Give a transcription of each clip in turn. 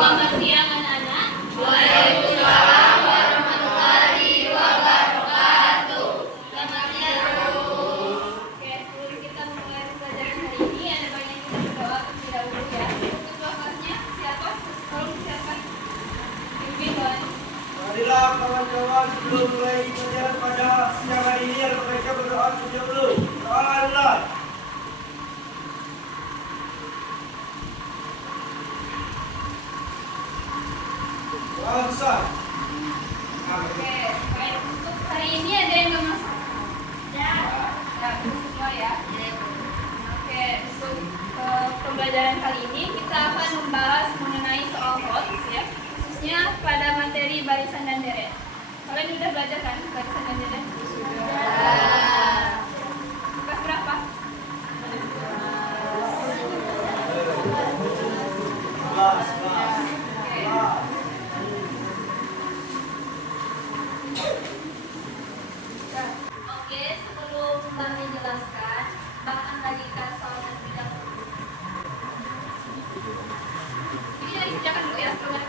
Selamat siang anak-anak. Waalaikumsalam warahmatullahi wabarakatuh. Selamat siang. Oke, sebelum kita memulai pelajaran hari ini, ada banyak kita berdoa terlebih dahulu ya. Untuk ketua kelasnya siapa? Tolong siapa? Pimpin doanya. Marilah kawan-kawan sebelum mulai pelajaran pada siang hari ini mereka berdoa terlebih dahulu. Doa. Doa besar. Oke, baik. Untuk hari ini ada yang nggak masuk? Ya. Ya, semua ya. Oke, untuk pembelajaran kali ini kita akan membahas mengenai soal HOTS ya, khususnya pada materi barisan dan deret. Kalian sudah belajar kan barisan dan deret? Sudah. Kelas berapa? Oke, sebelum kami jelaskan, bahkan bagikan soal terlebih dahulu. Ini dari sejak dulu ya sebelum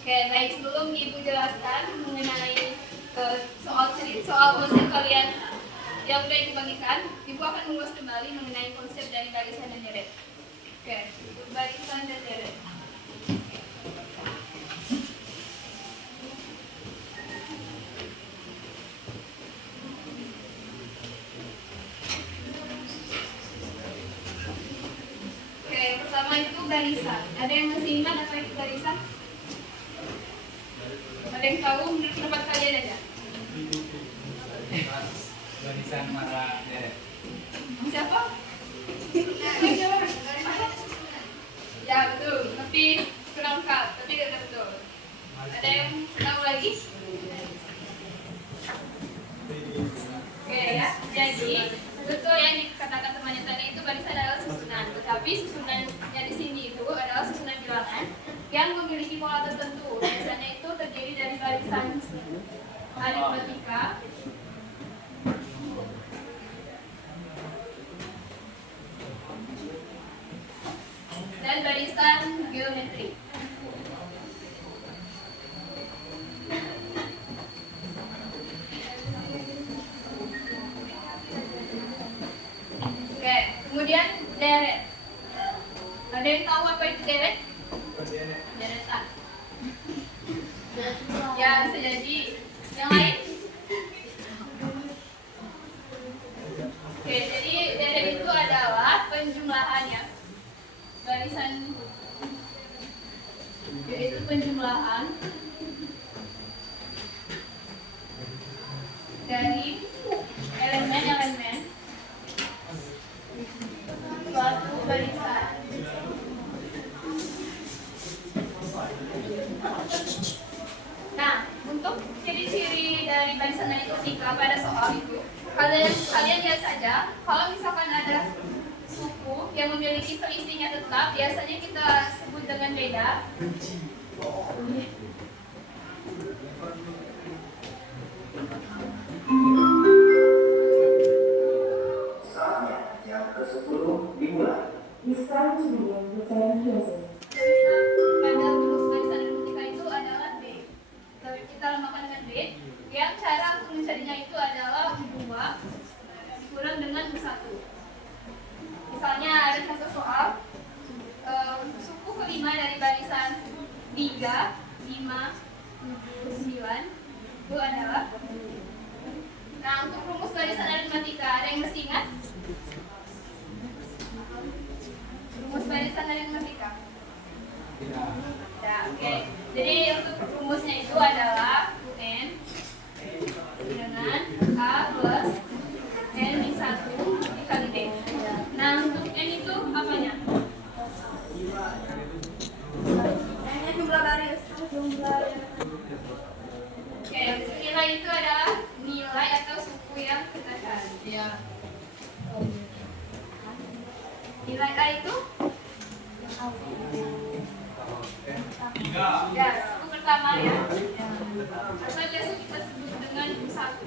Oke, baik, sebelum Ibu jelaskan mengenai soal konsep kalian yang sudah Ibu bagikan, Ibu akan mengulas kembali mengenai konsep dari barisan dan deret. Oke, barisan dan deret. Oke, yang pertama itu barisan. Ada yang masih ingat apa itu barisan? Ada yang tahu menurut pendapat kalian aja? Barisan marah deret. Siapa? Ya betul, tapi kurang lengkap, tapi tidak betul. Ada yang tahu lagi? Oke ya, jadi betul yang dikatakan temannya tadi itu barisan adalah susunan. Tetapi susunannya di sini itu adalah susunan bilangan yang memiliki pola tertentu. Biasanya itu terdiri dari barisan aritmatika, dan barisan geometri. Oke, kemudian deret. Ada yang tahu apa itu deret? Deretan. Ya, bisa jadi yang lain. Oke, jadi deret itu adalah penjumlahannya. Barisan yaitu penjumlahan dari elemen-elemen suatu barisan. Nah, untuk ciri-ciri dari barisan aritmatika pada soal itu, kalian lihat saja, kalau misalkan ada suku yang memiliki selisihnya tetap, biasanya kita sebut dengan beda. Saatnya yang ke-10 dimulai. It's time to begin the 10 music. Pada rumus barisan aritmatika itu adalah B. Kita lambangkan dengan B. Yang cara untuk mencarinya itu adalah U2 dikurang dengan U1. Misalnya ada contoh soal suku kelima dari barisan 3, 5, 7, 9 itu adalah. Nah, untuk rumus barisan aritmatika ada yang masih ingat? Rumus barisan aritmatika. Tidak. Ya, oke. Jadi untuk rumusnya itu adalah UN dengan A plus N min 1 dikali D. Nah untuk N itu apanya? N-nya jumlah baris. Oke, nilai itu adalah nilai atau suku yang kita cari. Iya. Nilai A itu Tiga. ya suku pertama ya. Atau biasa kita sebut dengan satu.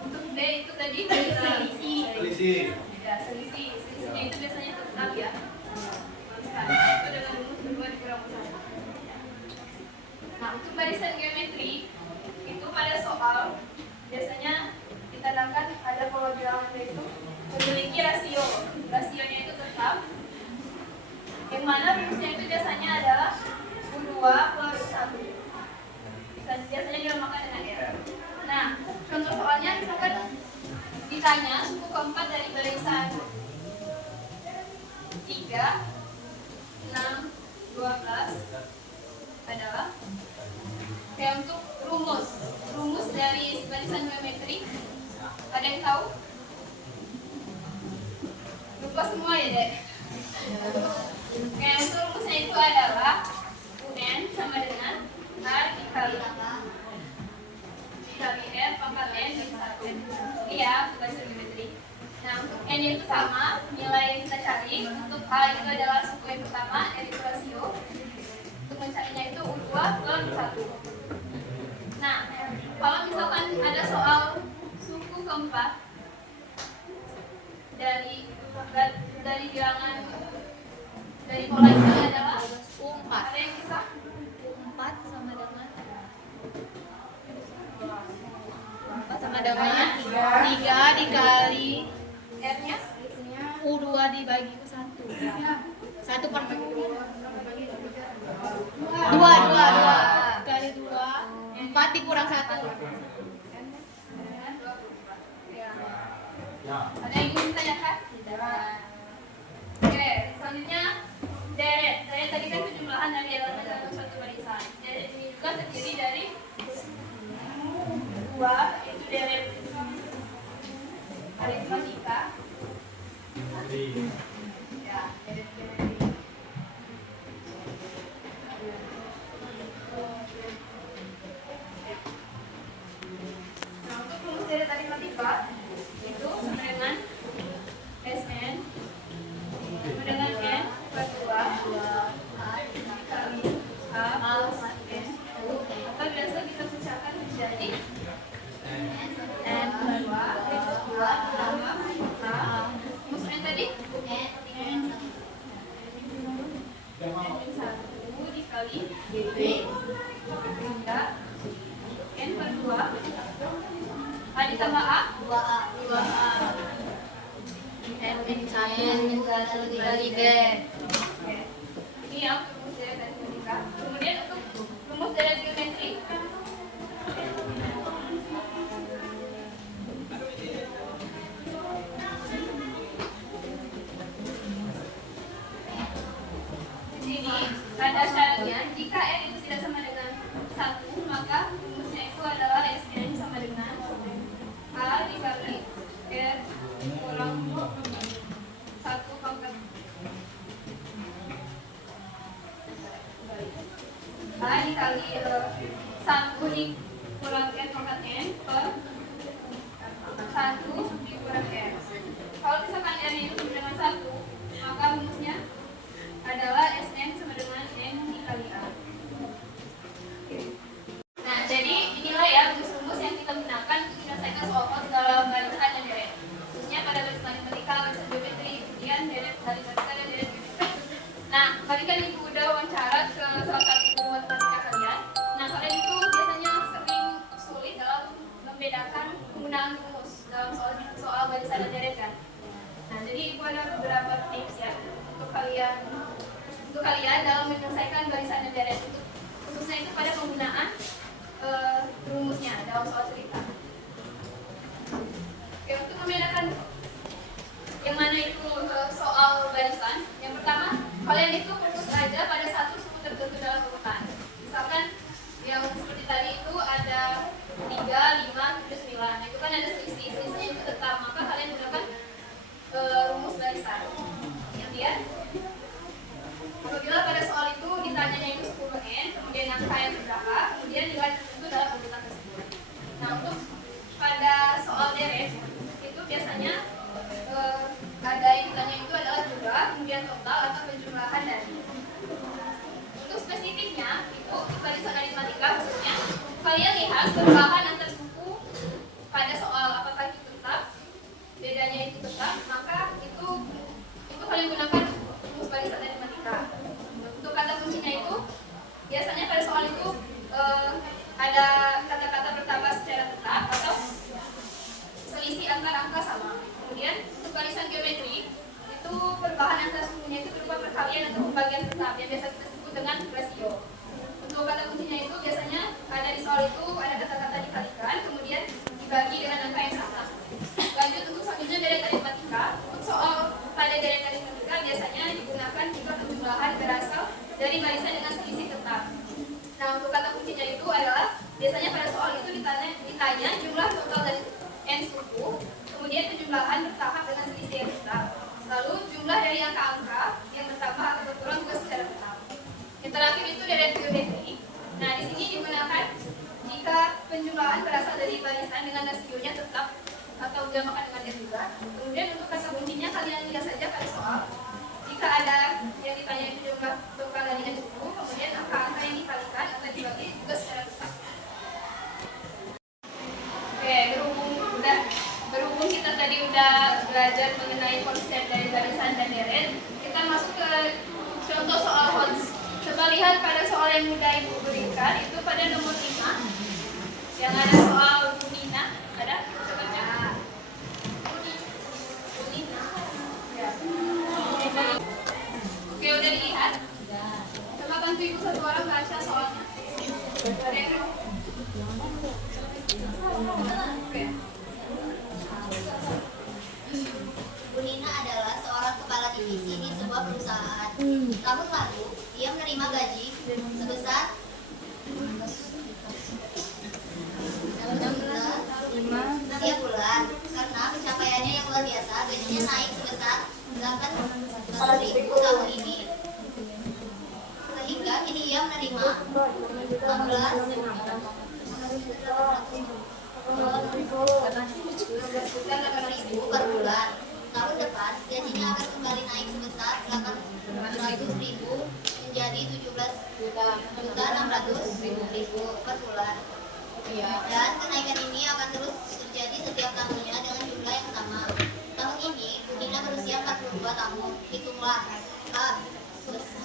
Untuk D itu tadi selisih. Selisih. Ya, selisihnya itu biasanya tetap ya. Itu dengan rumus kedua dikurang satu. Nah, untuk barisan geometri itu pada soal biasanya ditandakan ada kalau bilangan itu memiliki rasio. Rasionya itu tetap. Yang mana rumusnya itu biasanya adalah U2 plus 1. Biasanya dinamakan dengan R. Nah, contoh soalnya misalkan ditanya suku keempat dari barisan 3, 6, 12 adalah kayak untuk rumus dari barisan geometri ada yang tahu? Lupa semua ya dek? Kayak untuk rumusnya itu adalah UN sama dengan A dikali R pangkat N min 1. Iya, barisan geometri. Nah, untuk N itu sama, nilai yang kita cari. Untuk A itu adalah suku yang pertama, R itu rasio. Untuk mencarinya itu U2 plus 1. Nah, kalau misalkan ada soal suku keempat dari bilangan dari pola itu adalah U4. ada yang bisa U4 sama dengan 3 dikali R-nya U2 dibagi ke 1. 1 per 2 kali 2 4 dikurang 1. Ada yang ingin ditanyakan? Oke, selanjutnya deret. Deret tadi kan penjumlahan dari elemen dalam suatu barisan. Deret ini juga terdiri dari 2, yaitu deret aritmatika. Ya, deret geometri. Nah, untuk rumus deret aritmatika itu sama dengan Sn sama dengan N per 2 dikali A plus N, atau biasa kita bacakan menjadi N per 2 tambah A. Rumusnya tadi N min 1 dikali GB hingga N per 2 A ditambah A 2A N min 1 dikali B. Oke. Ini yang rumus deret aritmatika. Kemudian untuk rumus deret geometri di sini ada syaratnya jika R itu tidak sama dengan 1, maka rumusnya itu adalah Sn sama dengan A dikali R kurang 1 pangkat A dikali 1 dikurang N pangkat N per 1 dikurang R. Kalau misalkan R itu sama dengan 1, maka rumusnya adalah Sn sama dengan N dikali A. Nah, jadi inilah ya rumus-rumus yang kita gunakan untuk menyelesaikan soal dalam barisan dan deret. Khususnya pada barisan matematika, barisan geometri, kemudian deret aritmatika dan deret geometri. Nah, tadi kan Ibu udah wawancara ke salah satu guru matematika kalian. Nah, kalian itu biasanya sering sulit dalam membedakan penggunaan rumus dalam soal barisan dan deret kan. Nah, jadi Ibu ada beberapa tips ya untuk kalian dalam menyelesaikan barisan dan deret, khususnya itu pada penggunaan rumusnya dalam soal cerita. Oke, untuk membedakan yang mana itu soal barisan, yang pertama kalian itu fokus aja pada satu suku tertentu dalam urutan. Misalkan yang seperti tadi itu ada 3, 5, 7, 9. Itu kan ada selisihnya itu tetap, maka kalian gunakan rumus barisan. Kemudian apabila pada soal itu ditanyanya itu 10N, kemudian angka yang berapa, kemudian nilai tertentu dalam urutan tersebut. Nah, untuk pada soal deret itu biasanya ada yang ditanya itu adalah jumlah, kemudian total atau penjumlahan dari. Untuk spesifiknya itu barisan aritmatika khususnya kalian lihat perubahan antar suku pada soal apakah itu tetap, bedanya itu tetap, maka itu kalian gunakan rumus barisan aritmatika. Untuk kata kuncinya itu biasanya pada soal itu ada kata-kata bertambah secara tetap atau selisih antar angka sama. Kemudian untuk barisan geometri itu perubahan antar sukunya itu berupa perkalian atau pembagian tetap yang biasa kita sebut dengan rasio. Untuk kata kuncinya itu biasanya ada di soal itu ada kata-kata dikalikan kemudian dibagi dengan angka yang sama. Lanjut untuk selanjutnya deret aritmatika. Untuk soal pada deret aritmatika biasanya digunakan jika penjumlahan berasal dari barisan dengan selisih tetap. Nah, untuk kata kuncinya itu adalah biasanya pada soal itu ditanya jumlah total dari n suku, kemudian penjumlahan bertahap dengan selisih yang tetap. Lalu jumlah dari angka-angka yang bertambah atau berkurang juga secara tetap. Yang terakhir itu deret geometri. Nah, di sini digunakan jika penjumlahan berasal dari barisan dengan rasionya tetap atau dinamakan dengan n juga. Kemudian untuk kata kuncinya kalian lihat saja pada soal. Jika ada yang ditanya itu jumlah total dari n suku, kemudian angka-angka yang dikalikan atau dibagi juga secara tetap. Oke, berhubung kita tadi udah belajar mengenai konsep dari barisan dan deret, kita masuk ke contoh soal HOTS. Coba lihat pada soal yang mudah Ibu berikan, itu pada nomor 5 yang ada soal Bunina. Ada? Coba cek. Bunina. Ya. Oke, udah dilihat? Coba bantu Ibu satu orang baca soalnya. Ada yang mau? Oke. Bunina adalah seorang kepala divisi di sebuah perusahaan. Tahun lalu, ia menerima gaji sebesar 6 setiap bulan. Karena pencapaiannya yang luar biasa, gajinya naik sebesar 800.000 tahun ini. Sehingga kini ia menerima 16.000 per bulan. Tahun depan gajinya akan kembali naik sebesar 800.000 menjadi 17.600.000 per bulan. Dan kenaikan ini akan terus terjadi setiap tahunnya dengan jumlah yang sama. Tahun ini Bunina berusia 42 tahun. Hitunglah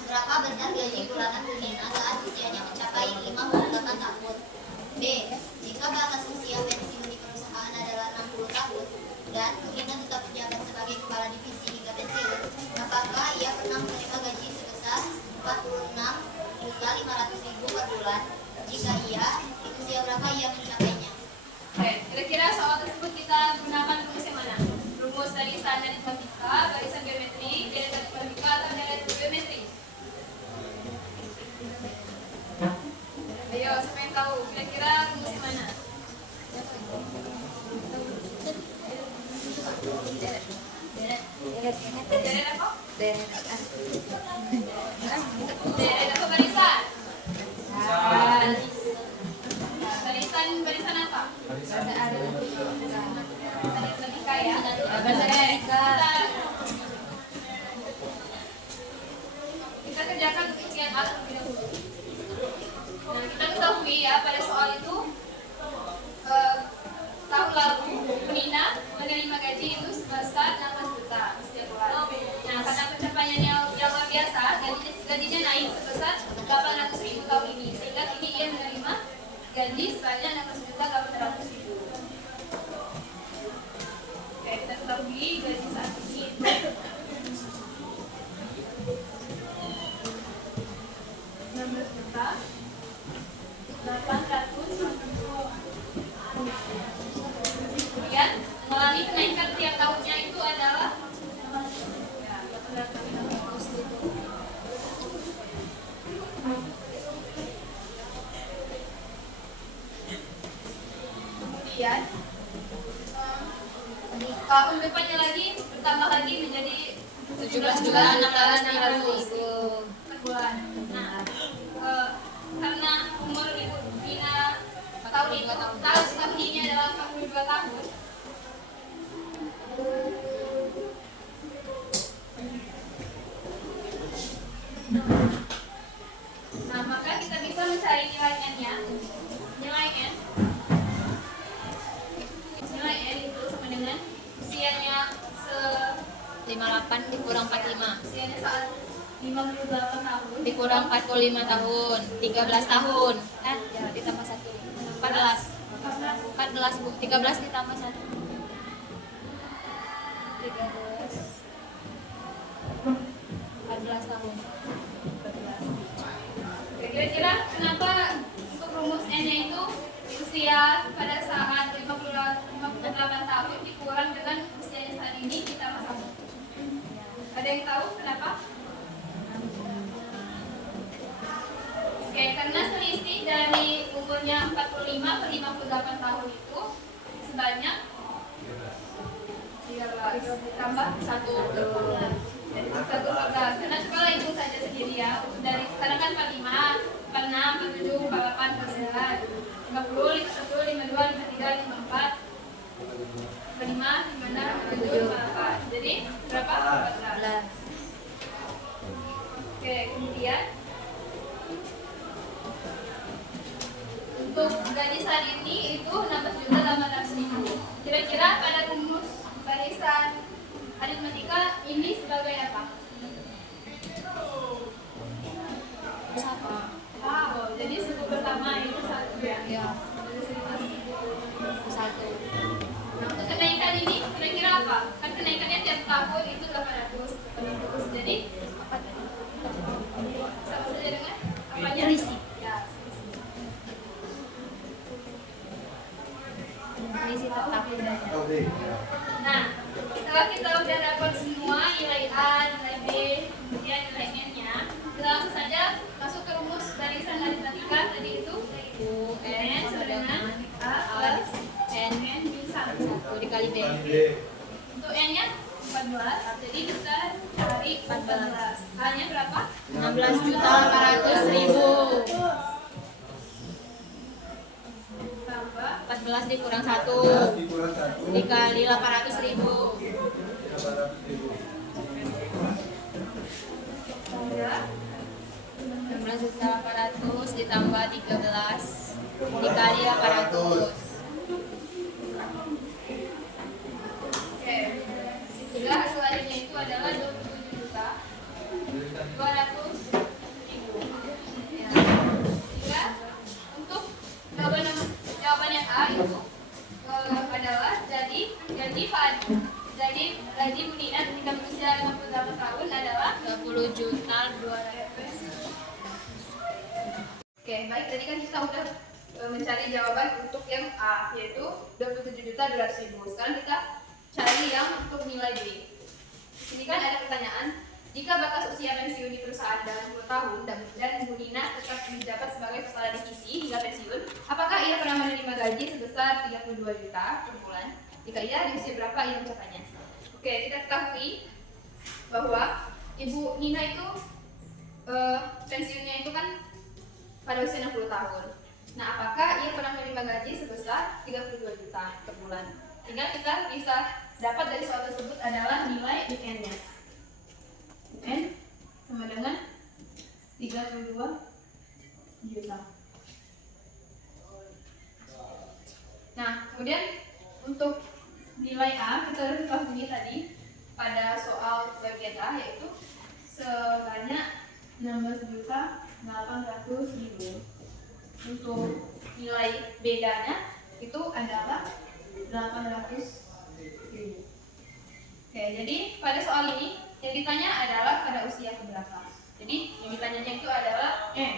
berapa besar gaji bulanan Bunina saat usianya mencapai 58 tahun. B. Jika batas usia pensiun di perusahaan adalah 60 tahun dan Bunina tetap menjabat sebagai kepala divisi hingga pensiun, apakah ia pernah menerima gaji sebesar 46.500.000 per bulan? Jika iya, di usia berapa ia mencapainya? Oke, kira-kira soal tersebut kita gunakan rumus yang mana? Rumus barisan aritmatika, barisan geometri, deret aritmatika, atau deret geometri? Ayo, siapa yang tahu? Kira-kira rumus yang mana? Deret apa? Deret apa barisan? Barisan apa? Barisan aritmatika ya. Kita kerjakan ujian A terlebih dahulu. Nah, kita ketahui ya pada soal itu tahun lalu Bunina menerima gaji itu sebesar 16 juta setiap bulan. Nah, karena pencapaiannya yang luar biasa, gajinya naik sebesar 800.000 tahun ini, sehingga kini ia menerima gaji sebanyak 16.800.000. Oke, kita ketahui gaji 16.000 per bulan. Nah, karena umur Ibu Nina tahun ini adalah 42 tahun. Nah, maka kita bisa mencari nilai N-nya. Nilai N itu sama dengan usianya 58 dikurang 45 usianya saat 58 tahun dikurang 45 tahun 13 tahun ya ditambah 1 14 Bu 13 ditambah 1 13 14 tahun Kira-kira kenapa untuk rumus N-nya itu usia pada saat 58 tahun dikurang dengan usianya saat ini ditambah 1? Ada yang tahu kenapa? Oke, karena selisih dari umurnya 45 ke 58 tahun itu sebanyak 13 ditambah 1. Jadi 114. Karena sekolah hitung saja sendiri ya. Untuk dari sekarang kan 45, 46, 47, 48, 49, 50, 51, 52, 53, 54, 55, 56, 57, 58. Jadi berapa? 14. Oke, kemudian untuk gaji saat ini itu 16.800.000. Kira-kira pada rumus barisan aritmatika ini sebagai apa? Oh, jadi suku pertama itu 1 ya? ya Jadi 1. 1 Nah, untuk kenaikan ini kira-kira apa? Kan kenaikannya tiap tahun itu 800. Jadi sama saja dengan apanya? Selisih. Ya, selisih tetap nah, setelah kita udah dapat semua nilai A, nilai B, kemudian nilai N-nya, kita langsung saja masuk ke rumus barisan aritmatika tadi itu N sama dengan A plus N N min 1. 1 dikali B Untuk N-nya 14, jadi kita cari 14. A-nya berapa? 16.800.000 Tambah 14 dikurang 1 dikali 800.000 16.800 ditambah 13 dikali 800 Oke, sehingga hasil akhirnya itu adalah 27.200.000. Ya. Sehingga untuk jawabannya A itu adalah jadi Bu Nina ketika berusia 58 tahun adalah 20.200.000 Oke, baik. Tadi kan kita udah mencari jawaban untuk yang A, yaitu 27.200.000. Sekarang kita cari yang untuk nilai B. Di sini kan ada pertanyaan, jika batas usia pensiun di perusahaan dalam 10 tahun dan Bu Nina tetap menjabat sebagai kepala divisi hingga pensiun, apakah ia pernah menerima gaji sebesar 32 juta per bulan? Jika iya, di usia berapa ia mencapainya? Oke, kita ketahui bahwa Ibu Nina itu pensiunnya itu kan pada usia 60 tahun. Nah, apakah ia pernah menerima gaji sebesar 32 juta per bulan? Sehingga kita bisa dapat dari soal tersebut adalah nilai UN-nya. UN sama dengan 32 juta. Nah, kemudian untuk nilai A kita harus ketahui tadi pada soal bagian A, yaitu sebanyak 16.800.000. Untuk nilai bedanya itu adalah 800.000. Oke, jadi pada soal ini yang ditanya adalah pada usia berapa. Jadi yang ditanyanya itu adalah N.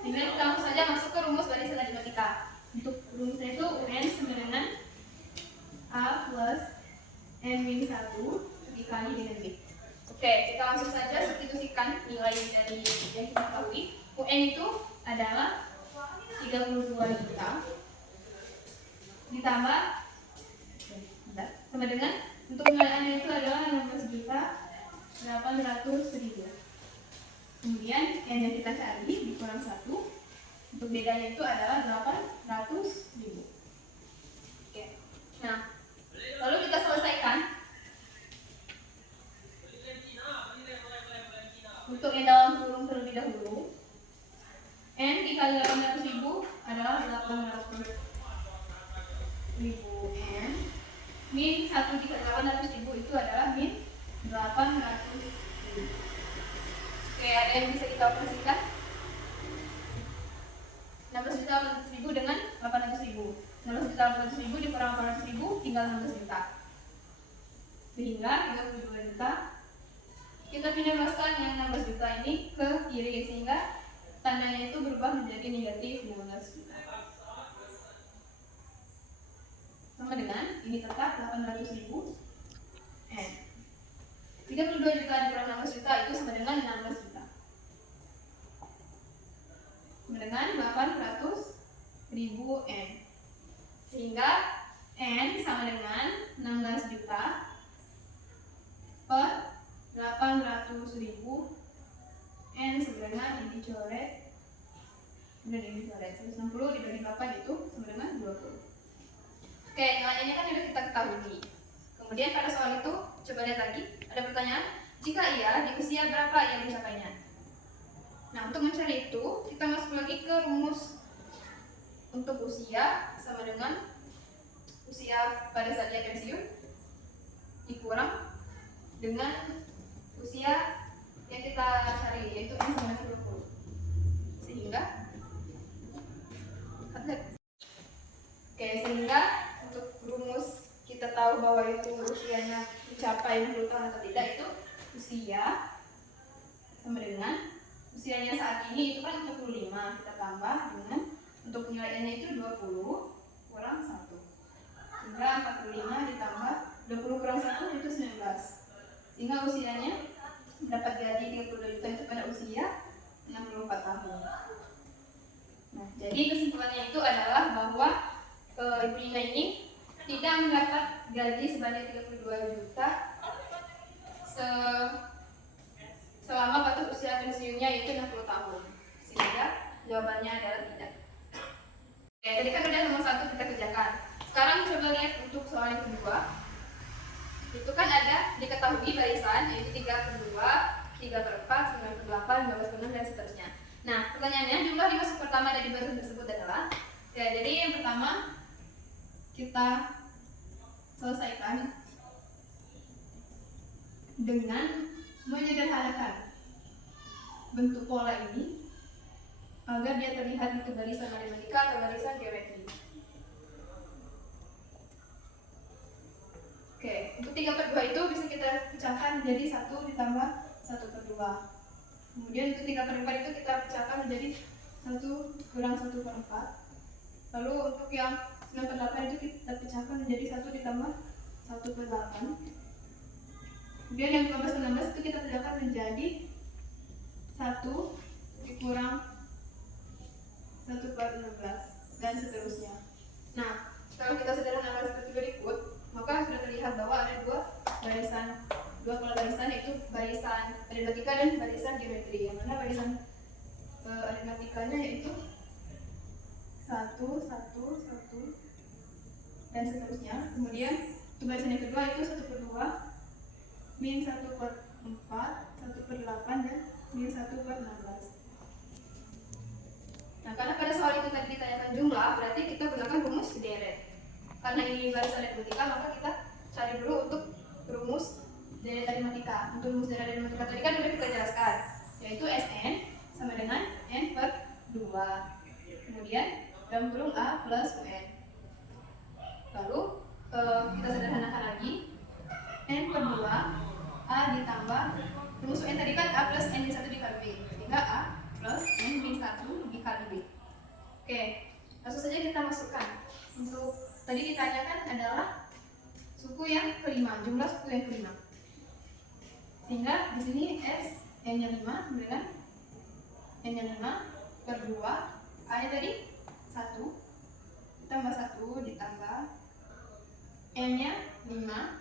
Sehingga kita langsung saja masuk ke rumus barisan aritmatika. Untuk rumusnya itu UN sama dengan A plus N min 1 dikali dengan B. Oke, kita langsung saja substitusikan nilai dari yang kita ketahui. UN itu adalah 32 juta ditambah sama dengan untuk nilai N itu adalah 16 juta 800.000. Kemudian N yang kita cari dikurang 1. Untuk bedanya itu adalah 800.000. Oke. Nah, lalu kita selesaikan. Untuk yang dalam kurung terlebih dahulu, N dikali 800.000 adalah 800.000 N. Min 1 dikali 800.000 itu adalah min 800.000. Oke, ada yang bisa kita operasikan? 16.800.000 dengan 800.000. 16.800.000 dikurang 800.000 tinggal 16 juta. Sehingga 32 juta. Kita pindah luaskan yang 16 juta ini ke kiri sehingga tandanya itu berubah menjadi negatif 15 juta. Sama dengan ini tetap 800.000 N. 32 juta dikurang 16 juta itu sama dengan 16 juta. Sama dengan 800.000 N. Sehingga N sama dengan 16 juta per 800.000 N sebenarnya ini coret dan ini coret 160 dibagi 8 itu sama dengan 20. Oke, nilainya kan sudah kita ketahui. Kemudian pada soal itu coba lihat lagi, ada pertanyaan, jika iya, di usia berapa ia mencapainya? Nah, untuk mencari itu kita masuk lagi ke rumus. Untuk usia sama dengan usia pada saat dia pensiun dikurang dengan usia yang kita cari, yaitu N sama dengan 20. Sehingga untuk rumus kita tahu bahwa itu usianya mencapai 60 tahun atau tidak, itu usia sama dengan usianya saat ini itu kan 45, kita tambah dengan untuk nilainya itu 20 kurang 1. Sehingga 45 ditambah 20 kurang 1 itu 19. Sehingga usianya dapat gaji 32 juta itu pada usia 64 tahun. Nah, jadi kesimpulannya itu adalah bahwa Ibu Nina ini tidak mendapat gaji sebanyak 32 juta selama batas usia pensiunnya itu 60 tahun. Sehingga jawabannya adalah tidak. Oke, tadi kan udah nomor 1 kita kerjakan. Sekarang coba lihat untuk soal yang kedua. Itu kan ada diketahui barisan yaitu 3/2, 3/4, 9/8, 12/6 dan seterusnya. Nah, pertanyaannya jumlah dimasuk pertama dari barisan tersebut adalah ya, jadi yang pertama kita selesaikan dengan menyederhanakan bentuk pola ini agar dia terlihat itu barisan matematika atau barisan geometri. Oke, untuk 3/2 itu bisa kita pecahkan menjadi 1 ditambah 1/2. Kemudian untuk 3/4 itu kita pecahkan menjadi 1 kurang 1/4. Lalu untuk yang 9/8 itu kita pecahkan menjadi 1 ditambah 1/8. Kemudian yang 12/16 itu kita pecahkan menjadi 1 dikurang 1/16 dan seterusnya. Nah, kalau kita sederhanakan seperti berikut, maka sudah terlihat bahwa ada dua pola barisan, yaitu barisan aritmatika dan barisan geometri. Yang mana barisan aritmatikanya yaitu 1, 1, 1 dan seterusnya. Kemudian untuk barisan yang kedua itu 1/2, min 1/4, 1/8 dan min 1/16. Nah, karena pada soal itu tadi ditanyakan jumlah, berarti kita gunakan rumus deret. Karena ini barisan aritmatika, maka kita cari dulu untuk rumus deret aritmatika. Untuk rumus deret aritmatika tadi kan sudah kita jelaskan, yaitu Sn sama dengan n/2. Kemudian dalam kurung A plus UN. Lalu kita sederhanakan lagi, n/2 A ditambah rumus UN tadi kan A plus n min 1 dikali B, sehingga A plus n min 1 dikali B. Oke, langsung saja kita masukkan. Untuk tadi ditanyakan adalah suku yang kelima, jumlah suku yang kelima. Sehingga di sini S n-nya 5 dengan n-nya 5/2, A-nya tadi 1 ditambah 1 ditambah n-nya 5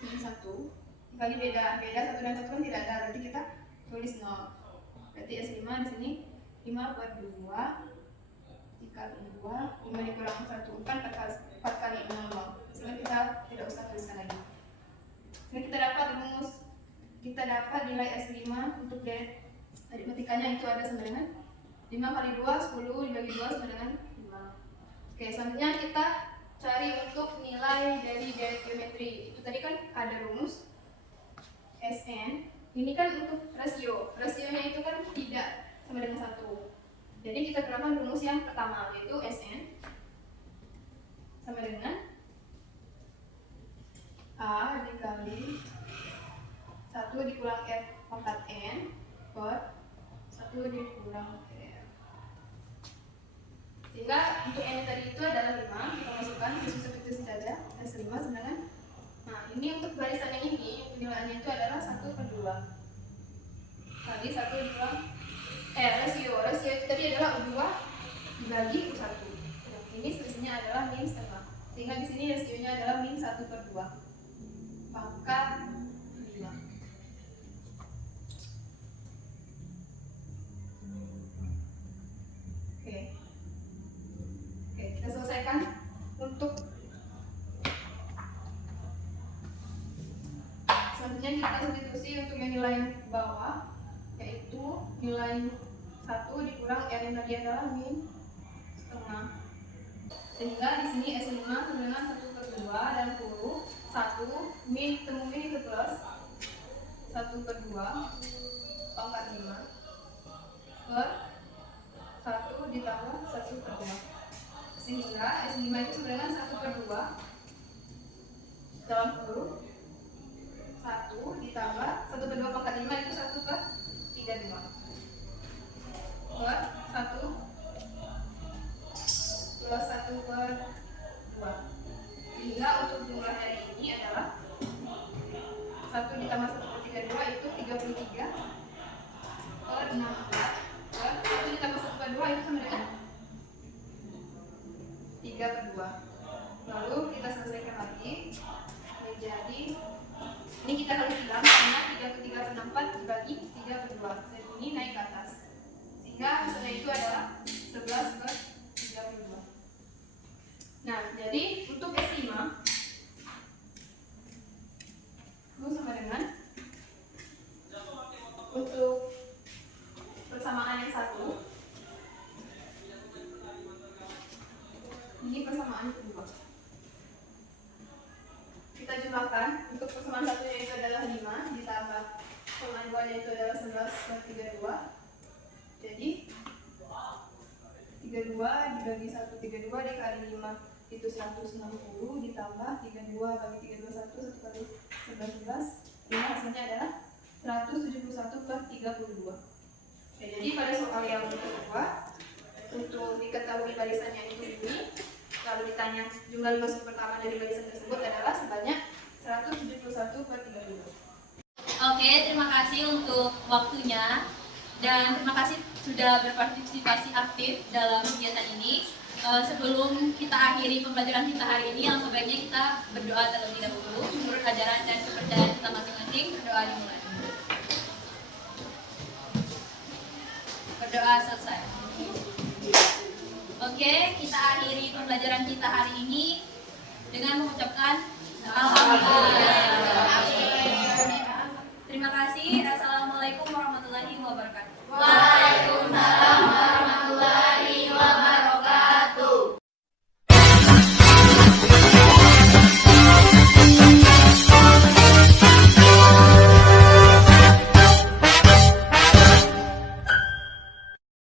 min 1 dikali beda 1 dan 1 kan tidak ada, berarti kita tulis 0. Berarti S5 di sini 5 per 2 dikali 2, 5 dikurang 1 kan 4 kali 0. Sehingga kita tidak usah tuliskan lagi. Sehingga kita dapat nilai S5 untuk aritmetikanya itu ada sama dengan 5 kali 2 10 dibagi 2 sama dengan 5. Oke, selanjutnya kita cari untuk nilai dari deret geometri. Itu tadi kan ada rumus Sn. Ini kan untuk rasio. Rasionya itu kan tidak sama dengan 1. Jadi kita terapkan rumus yang pertama, yaitu Sn sama dengan A dikali 1 dikurang R pangkat N per 1 dikurang R. Sehingga untuk N tadi itu adalah 5, kita masukkan ke substitusi saja, S5 sama dengan, nah ini untuk barisan yang ini, penilaiannya itu adalah 1 per 2 kali 1 dikurang rasio itu tadi adalah 2 dibagi 1. Nah, ini selisihnya adalah min setengah. Sehingga di sini rasionya adalah min 1 per 2 pangkat 5. Oke, kita selesaikan untuk selanjutnya kita substitusi untuk yang nilai bawah, yaitu nilai 1 dikurang R yang tadi adalah min setengah. Sehingga di sini S5 dengan 1 per 2 dan 10 1 min temu min itu plus 1 per 2 pangkat 5 per 1 ditambah 1 per 2. Sehingga S5 itu sebenarnya 1 per 2 dalam kurung 1 ditambah 1 per 2 pangkat 5 itu 1 per 32 per 1 plus 1 per 2. Sehingga untuk jumlah dari ini adalah 1 ditambah 1 per 32 itu 33 per 64 per 1 ditambah 1 per 2 itu sama dengan 3 per 2. Lalu kita selesaikan lagi menjadi, ini kita harus bilang karena 33 per 64 dibagi 3 per 2. Dan ini naik ke atas. Sehingga hasilnya itu adalah 11 per 32. Nah, jadi untuk S5 itu sama dengan untuk persamaan yang satu, ini persamaan kedua. Kita jumlahkan untuk persamaan satunya itu adalah 5 ditambah persamaan duanya itu adalah 11 per 32. Jadi 32 dibagi 1 32 dikali 5 itu 160 ditambah 32 bagi 32 1 kali 11 ini hasilnya adalah 171 per 32. Oke, jadi pada soal yang kedua untuk diketahui barisannya itu ini, lalu ditanya jumlah masuk pertama dari barisan tersebut adalah sebanyak 171 per 32. Oke, terima kasih untuk waktunya dan terima kasih sudah berpartisipasi aktif dalam kegiatan ini. Sebelum kita akhiri pembelajaran kita hari ini, yang sebaiknya kita berdoa terlebih dahulu menurut ajaran dan kepercayaan kita masing-masing. Berdoa dimulai. Berdoa selesai. Oke, kita akhiri pembelajaran kita hari ini dengan mengucapkan Alhamdulillah.